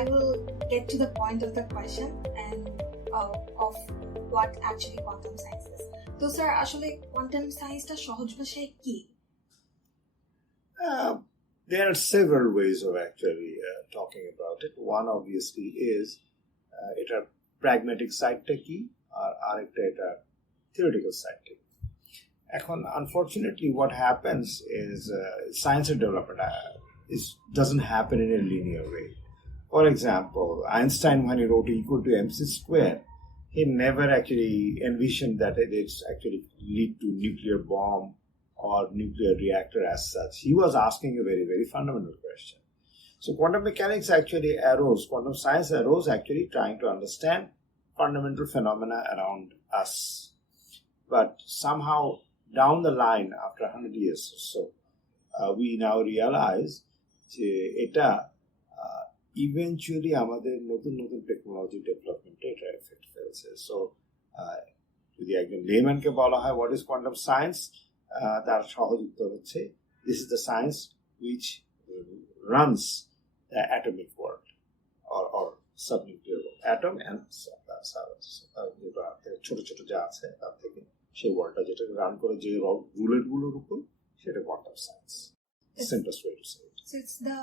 I will get to the point of the question and of what actually quantum science is. So sir, আসলে quantum science টা সহজ ভাষায় কি? There are several ways of actually talking about it. One obviously is এটা pragmatic side-টা কি আর আরেকটা এটা theoretical side-টা কি। এখন unfortunately what happens is science development doesn't happen in a linear way. For example, Einstein, when he wrote E equal to mc square, he never actually envisioned that it's actually lead to nuclear bomb or nuclear reactor as such. He was asking a very, very fundamental question. So quantum mechanics actually arose, quantum science arose actually trying to understand fundamental phenomena around us. But somehow down the line, after 100 years or so, we now realize that এটা eventually আমাদের নতুন নতুন টেকনোলজি ডেভেলপমেন্টে এটা এফেক্ট ফেলছে। সো যদি একজন লেম্যানকে বলা হয় হোয়াট ইজ কোয়ান্টাম সায়েন্স, তার সহজ উত্তর হচ্ছে this is the science which runs the atomic world or subnuclear world, atom and ছোট ছোট যা আছে তার থেকে সেই ওয়ার্ল্ডটা যেটা রান করে যে রুলেটগুলোর উপর, সেটা quantum science. Simplest way to say it. So it's the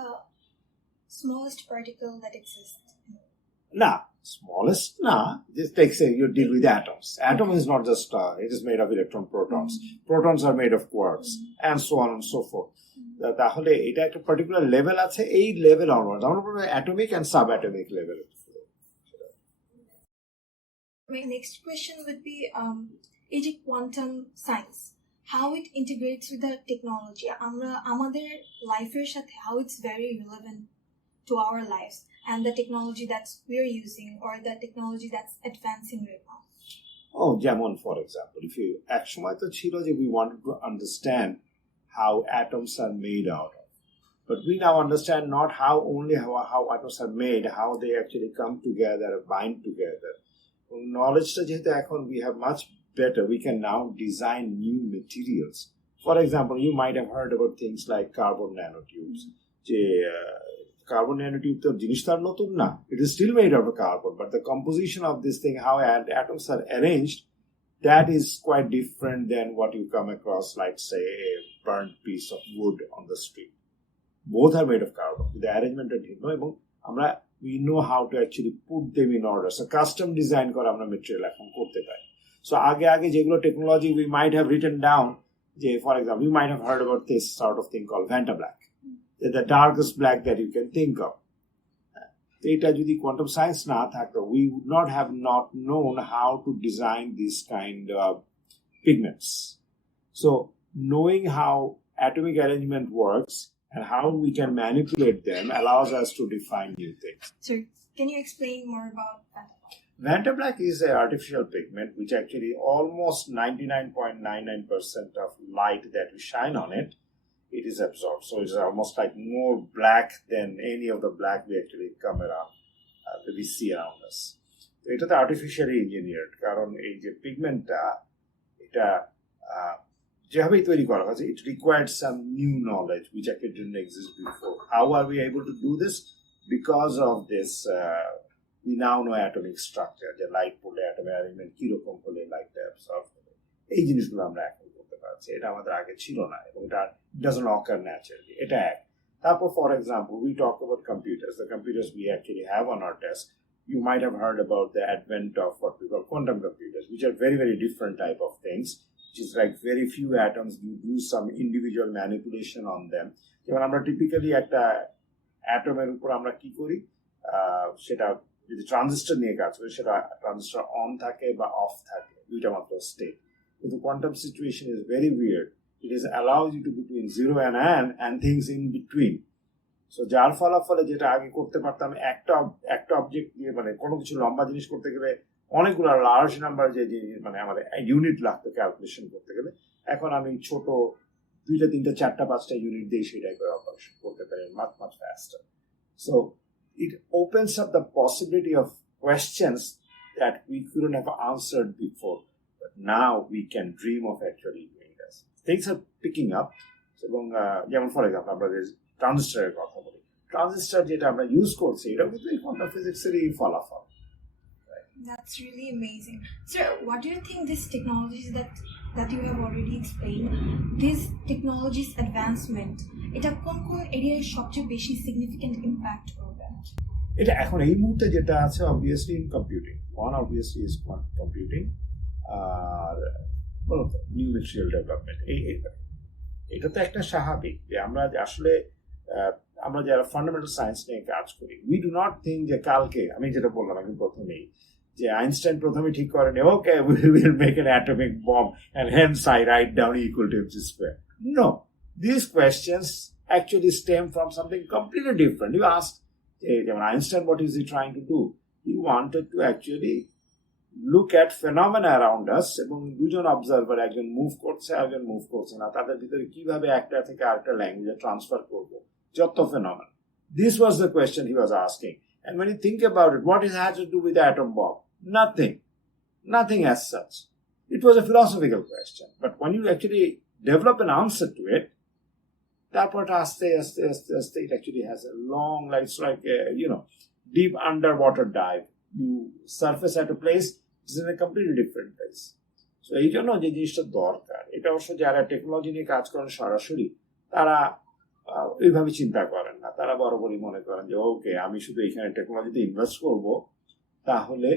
smallest particle that exists. Nah, smallest, nah. Just take, say, you deal with atoms. Atom is not just, it is made of electron protons. Protons are made of quarks, and so on and so forth. তাহলে এটা একটা particular level আছে, এই level onwards. আমরা বলবো atomic and subatomic level. My next question would be, is it quantum science? How it integrates with the technology, আমাদের লাইফের সাথে how it's very relevant to our lives and the technology that we're using or the technology that's advancing right now. Oh, যেমন for example, if you এক সময় তো ছিল যে we wanted to understand how atoms are made out of, but we now understand not how atoms are made, how they actually come together, bind together. Knowledge-টা যেহেতু এখন we have much better, we can now design new materials. For example, you might have heard about things like carbon nanotubes. Carbon nanotube to jinish tar notun na, it is still made out of carbon, but the composition of this thing, how atoms are arranged, that is quite different than what you come across, like say a burnt piece of wood on the street. Both are made of carbon. The arrangement is different. We know how to actually put them in order. So custom design kora amra material ekhon korte pari. So আগে যেগুলো technology we might have written down, যে for example you might have heard about this sort of thing called Vanta black, the darkest black that you can think of. এটা যদি quantum science না থাকতো, we would not have known how to design this kind of pigments. So knowing how atomic arrangement works and how we can manipulate them allows us to define new things. Sir, can you explain more about that? Vanta black is an artificial pigment which actually almost 99.99% of light that we shine on it, it is absorbed. So it's almost like more black than any of the black we actually come around, that we see around us. So it's artificially engineered. কারণ এই যে পিগমেন্টটা এটা যেভাবেই তৈরি করা হয়েছে, it required some new knowledge which actually didn't exist before. How are we able to do this? Because of this we now know atomic structure, যে লাইট পড়লে অ্যাটমের অ্যারেঞ্জমেন্ট কিরকম হলে লাইটটা অ্যাবসর্ব হবে, এই জিনিসগুলো আমরা এখন করতে পারছি। এটা আমাদের আগে ছিল না এবং এটা doesn't occur naturally. এটা এক। তারপর for example we talk about computers, the computers we actually have on our desk. You might have heard about the advent of what we call quantum computers, which are very, very different type of things, which is like very few atoms, you do some individual manipulation on them. যেমন আমরা টিপিক্যালি একটা অ্যাটমের উপর আমরা কি করি, সেটা যদি ট্রানজিস্টর নিয়ে কাজ করে, সেটা ট্রানজিস্টর অন থাকে বা অফ থাকে, দুইটা মাত্র স্টেট। কিন্তু quantum situation is very weird, it is allows you to between 0 and things in between. So যার ফলাফলে যেটা আগে করতে পারতাম একটা অবজেক্ট দিয়ে, মানে কোনো কিছু লম্বা জিনিস করতে গেলে অনেকগুলো লার্জ নাম্বার যে মানে আমাদের ইউনিট লাগতো ক্যালকুলেশন করতে গেলে, এখন আমি ছোট 2, 3, 4, 5টা ইউনিট দিয়ে সেটাই করে অপারেশন করতে পারি much faster. So it opens up the possibility of questions that we couldn't have answered before, but now we can dream of actually doing this. Things are picking up. এবং যেমন ফর এক্সাম্পল আমরা ট্রানজিস্টরের কথা বলি, ট্রানজিস্টর যেটা আমরা ইউজ করছি এটা কিন্তু এই কোয়ান্টাম ফিজিক্সেরই ফলাফল। That's really amazing. Sir, what do you think these technologies that you have already explained, these technologies advancement, এটা কোন কোন এরিয়ায় সবচেয়ে বেশি সিগনিফিকেন্ট ইম্প্যাক্ট করবে? এটা এখন এই মুহূর্তে যেটা আছে obviously in computing, one obviously is computing, আর নিউ মেটেরিয়াল ডেভেলপমেন্ট। এটা তো একটা স্বাভাবিক যে আমরা আসলে আমরা যারা ফান্ডামেন্টাল সায়েন্স নিয়ে কাজ করি, উই ডু নট থিঙ্ক যে কালকে আমি যেটা বললাম এখন প্রথমেই যে আইনস্টাইন প্রথমে ঠিক করেন okay we will make an atomic bomb and hence I write down equal to MC square. No, this questions actually stem from something completely different. You ask যেমন Einstein what is he trying to do, he wanted to actually look at phenomena around us, এবং দুজন অবজারভার, একজন মুভ করছে একজন মুভ করছে না, তাদের ভিতরে কিভাবে একটা থেকে আরেকটা ল্যাঙ্গুয়েজে ট্রান্সফার করবো যত phenomena. This was the question he was asking. And when you think about it, what it has to do with the atom bomb? Nothing as such. It was a philosophical question. But when you actually develop an answer to it, তারপর আস্তে আস্তে আস্তে আস্তে it actually has a long, like it's like a, deep underwater dive. You surface at a place, it's in a completely different place. So এই জন্য যে জিনিসটা দরকার, এটা অবশ্য যারা টেকনোলজি নিয়ে কাজ করেন সরাসরি, তারা এইভাবে চিন্তা করেন না। তারা বরাবরই মনে করেন যে ওকে আমি শুধু এখানে টেকনোলজিতে ইনভেস্ট করব, তাহলে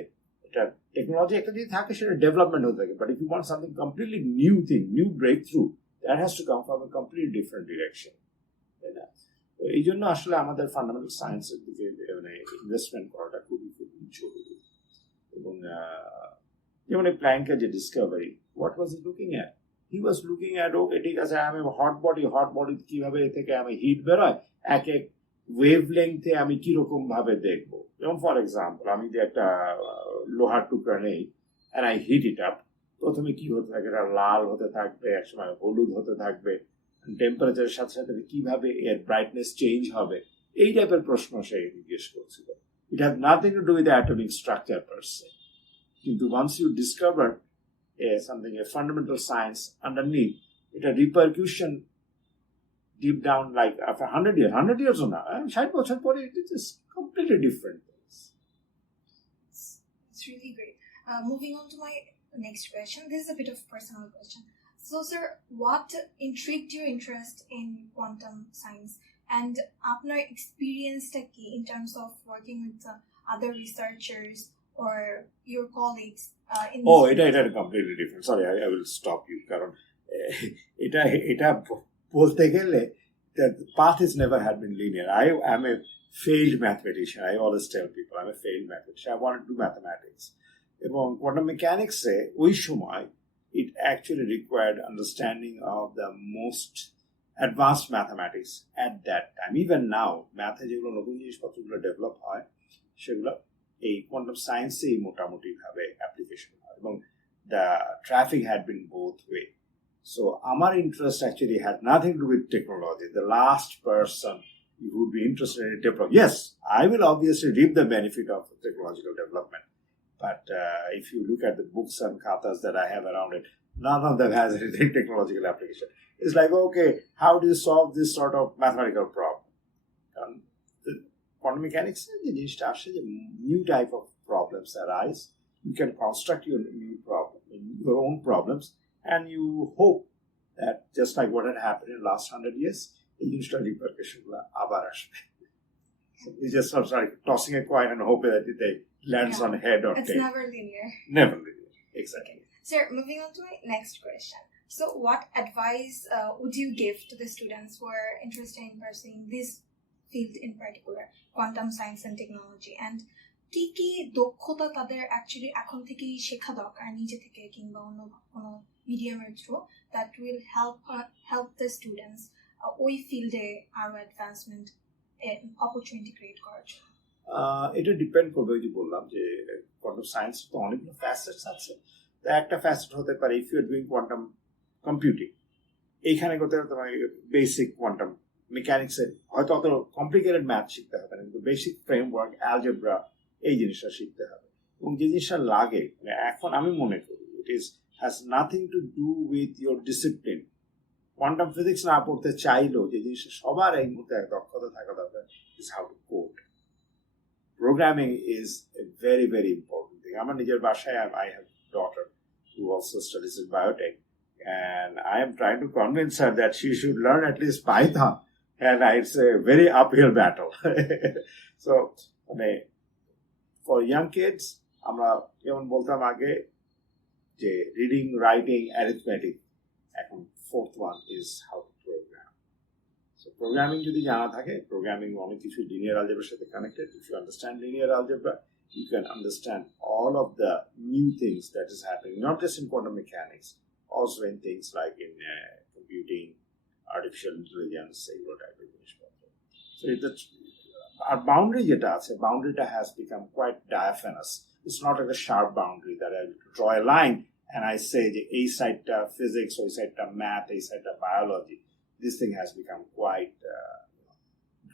এটা টেকনোলজি একটা যদি থাকে সেটা ডেভেলপমেন্ট হতে থাকে, but if you want something completely new thing, new breakthrough, that has to come from a completely different direction, তাই না? তো এই জন্য আসলে আমাদের ফান্ডামেন্টাল সায়েন্সের দিকে মানে ইনভেস্টমেন্ট করাটা খুবই খুবই জরুরি। এবং যেমন এই প্ল্যাঙ্কের যে Discovery, what was he looking at? He was looking at, okay, ঠিক আছে, আমি হট বডি কিভাবে এ থেকে আমি হিট বেরোয়, এক এক ওয়েভ লেংথে আমি কিরকম ভাবে দেখবো। যেমন ফর এক্সাম্পল আমি যে একটা লোহার টুকরা নেই, and I heat it up, প্রথমে কি হতে থাকে, এটা লাল হতে থাকবে, একসময় হলুদ হতে থাকবে, টেম্পারেচারের সাথে সাথে কিভাবে এর ব্রাইটনেস চেঞ্জ হবে, এই টাইপের প্রশ্ন সে জিজ্ঞেস করছিল। It has nothing to do with atomic structure per se, কিন্তু once you discover something, a fundamental science underneath, it a repercussion deep down, like after 100 years or not, 60 বছর পরে it is completely different things. It's really great. Moving on to my next question, this is a bit of personal question. So sir, what intrigued your interest in quantum science, and আপনার experience-টা কি in terms of working with other researchers or your colleagues in this এটা completely different. Sorry, I will stop you, কারণ এটা বলতে গেলে the path has never had been linear. I am a failed mathematician. I always tell people I'm a failed mathematician. I want to do mathematics. এবং quantum mechanics ওই সময় it actually required understanding of the most advanced mathematics at that time. Even now, math যেগুলো নতুন জিনিসপত্রগুলো ডেভেলপ হয়, সেগুলো এই কোয়ান্টাম সায়েন্সেই মোটামুটি ভাবে অ্যাপ্লিকেশন হয়, এবং the traffic had been both way. So আমার interest actually had nothing to with technology. The last person who would be interested in development, yes, I will obviously reap the benefit of technological development, but if you look at the books and khatas that I have around it, none of them has any technological application. It's like, okay, how do you solve this sort of mathematical problem? Quantum mechanics, the new type of problems arise. You can construct your new problem, your own problems, and you hope that just like what had happened in the last 100 years, the initial repercussion will abar ashbe. So we just sort of like tossing a coin and hope that it lands on head or tail. It's never linear. Never linear, exactly. Okay. Sir, moving on to my next question. So what advice would you give to the students who are interested in pursuing this field in particular, quantum science and technology, and কি কি দক্ষতা তাদের অ্যাকচুয়ালি এখন থেকেই শেখা দরকার নিজে থেকে কিংবা অন্য কোনো মিডিয়ামের through that will help the students ওই ফিল্ডে আরো অ্যাডভান্সমেন্ট অপরচুনিটি ক্রিয়েট করার জন্য? এটা ডিপেন্ড করবে, ওই যে বললাম যে কোয়ান্টাম সায়েন্স তো অনেকগুলো ফ্যাসেটস আছে। তো একটা ফ্যাসেট হতে পারে if you are doing quantum computing, এইখানে করতে হবে তোমার বেসিক কোয়ান্টাম মেকানিক্সের, হয়তো অত কমপ্লিকেটেড ম্যাথ শিখতে হবে না, কিন্তু বেসিক ফ্রেমওয়ার্ক, অ্যালজেব্রা, এই জিনিসটা শিখতে হবে। এবং যে জিনিসটা লাগে এখন আমি মনে করি it is has nothing to do with your discipline. Quantum physics না পড়তে চাইলেও যে জিনিসটা সবার এই মুহূর্তে দক্ষতা থাকা দরকার, is how to code. Programming is a very, very important thing. আমার নিজের বাসায় I have a daughter who also studies in biotech, and I am trying to convince her that she should learn at least Python, and it's a very uphill battle. So, for young kids, আমরা যেমন বলতাম আগে যে reading, writing, arithmetic, এখন fourth one is how to program. So programming যদি জানা থাকে, programming অনেক কিছু linear algebra সাথে connected. If you understand linear algebra, you can understand all of the new things that is happening, not just in quantum mechanics, also in things like in computing, artificial intelligence, এগুলো টাইপের জিনিসপত্র. So our boundary যেটা আছে, boundaryটা has become quite diaphanous. It's not like a sharp boundary that I draw a line and I say যে এই সাইডটা physics, ওই সাইডটা math, এই সাইডটা biology. This thing has become quite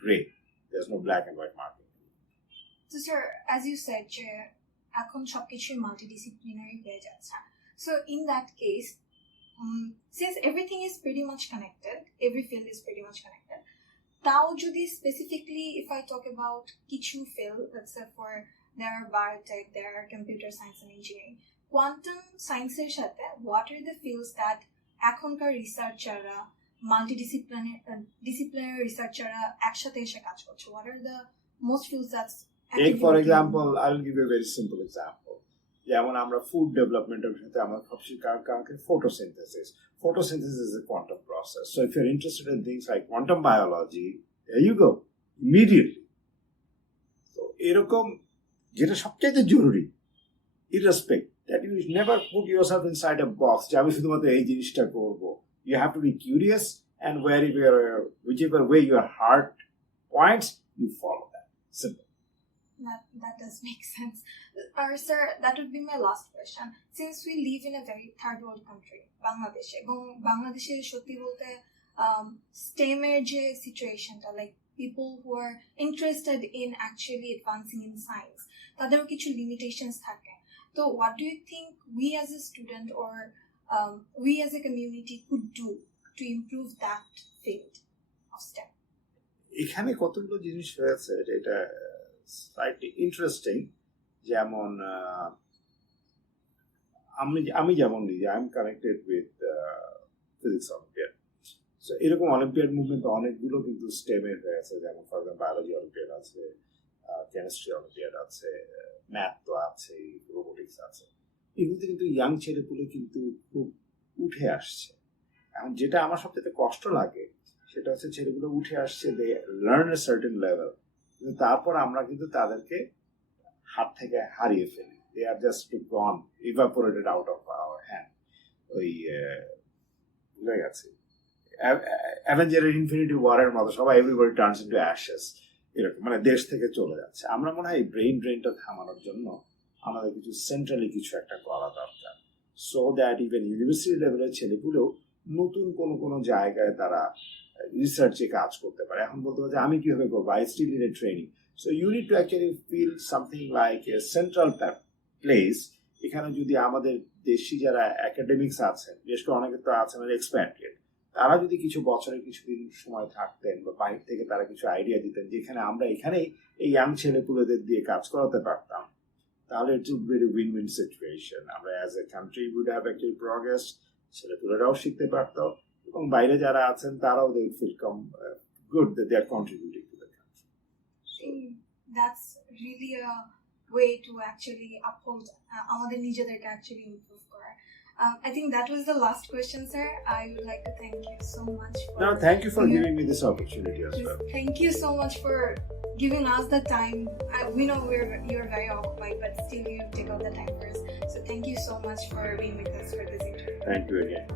gray. There's no black and white marking. So sir, as you said, যে এখন সবকিছুই multidisciplinary হয়ে যাচ্ছে. So in that case, since everything is pretty much connected, every field is pretty much connected, তাও যদি specifically if I talk about কিছু field, let's say for there are biotech, there are computer science and engineering, quantum science এর সাথে what are the fields that এখনকার রিসার্চাররা multidisciplinary রিসার্চাররা একসাথে এসে কাজ করছে? What are the most fields that's Take for example, I will give you a very simple example. যেমন আমরা ফুড ডেভেলপমেন্টের সাথে আমরা ভাবছি কারণকে photosynthesis. Photosynthesis is a quantum process. So if you're interested in things like quantum biology, there you go, immediately. So এরকম যেটা সবচেয়ে জরুরি, irrespective that you never put yourself inside a box যে আমি শুধুমাত্র এই জিনিসটা করব. You have to be curious, and whichever way your heart points, you follow that. Simple. That does make sense. Sir, that would be my last question. Since we live in a very third world country, Bangladesh সত্যি বলতে STEM এর যে সিচুয়েশনটা, like people who are interested in actually advancing in science, তাদেরও কিছু limitations থাকে. So what do you think we as a student or we as a community could do to improve that field of STEM? এখানে কতগুলো জিনিস হয়েছে যেটা slightly interesting. যেমন আমি যেমন নিজে I am connected with physics Olympiad. So এরকম Olympiad movement অনেকগুলো কিন্তু STEM এর হয়েছে, যেমন ফর এক্সাম্পল বায়োলজি Olympiad আছে, কেমিস্ট্রি Olympiad আছে, ম্যাথ তো আছে, রোবোটিক্স আছে। এগুলোতে কিন্তু ইয়াং ছেলেপুলে কিন্তু খুব উঠে আসছে। এখন যেটা আমার সবচেয়ে কষ্ট লাগে সেটা হচ্ছে ছেলেগুলো উঠে আসছে, they learn a certain level, কিন্তু তারপর আমরা কিন্তু তাদেরকে হাত থেকে হারিয়ে ফেলি। They are just gone, evaporated out of our hand. ওই ভুলে গেছি অ্যাভেঞ্জারের ইনফিনিটি ওয়ারের মতো সবাই এভরিবডি টার্নস ইনটু অ্যাশেস, এরকম মানে দেশ থেকে চলে যাচ্ছে। আমরা মনে হয় এই ব্রেইন ড্রেনটা থামানোর জন্য আমাদের কিছু সেন্ট্রালি কিছু একটা করা দরকার, সো দ্যাট ইভেন ইউনিভার্সিটি লেভেলের ছেলেগুলোও নতুন কোনো জায়গায় তারা রিসার্চে কাজ করতে পারে। এখন বলতে পারে আমি কিভাবে করবো, I still need a training. So you need to actually feel something like a central place. এখানে যদি আমাদের দেশি যারা একাডেমিক্স আছেন, বিশেষ করে অনেকে তো আছেন এক্সপ্যাট্রিয়েট, তারা যদি কিছু বছরের কিছুদিন সময় থাকতেন বা বাইরে থেকে তারা কিছু আইডিয়া দিতেন যেখানে আমরা এখানেই এই ইয়াং ছেলেপুলেদের দিয়ে কাজ করাতে পারতাম, তাহলে it's would be win win situation. আমরা as a country would have actually progress, ছেলেপুলেরাও শিখতে পারতো এবং বাইরে যারা আছেন তারাও they would feel good that they are contributing to the country. That's really a way to actually uphold আমাদের নিজেদেরকে actually improve করা। I think that was the last question, sir. I would like to thank you so much. No, thank you for giving me this opportunity as well. Thank you so much for giving us the time. We know you're very occupied, but still you take out the time for us. So thank you so much for being with us for this interview. Thank you again.